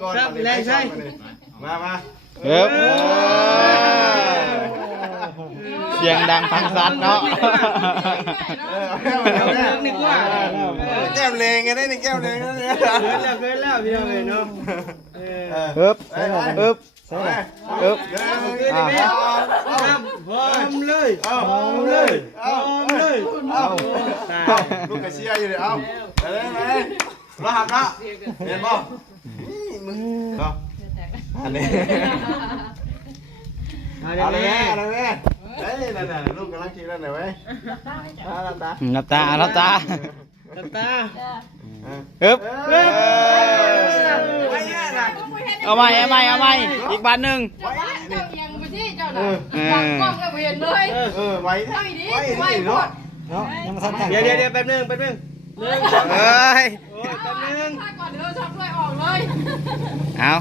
ก่อน ครับแรงใช่ มา เอิบเสียงดังฟังชัดเนาะ นี่กว่า แก้มเลงไงได้นี่แก้มเลงนะเนี่ย เกินแล้วพี่น้องเลยเนาะ เอิบเอิบเอิบ พร้อมเลยพร้อมเลยพร้อมเลย ลูกกระเชียอยู่เลยเอาไปเลยมาหักนะเห็นป่ะมึงเนาะอันนี้เอาเลยเอาเลยเฮ้ยนั่นลูกกำลังคิดนั่นไหนไว้รับตา รับตารับตา ตา เอิบเอาใหม่อีกบันหนึ่ง เจ้าเอียงไปที่เจ้าน่ะจับกล้องแล้วเห็นเลย ไว้ ไว้ดิไว้หมด เนาะยังมาสั่นเดี๋ยวแป๊บนึง เอ้ย แป๊บนึง ก่อนเดี๋ยวชับด้วยออกเลย เอา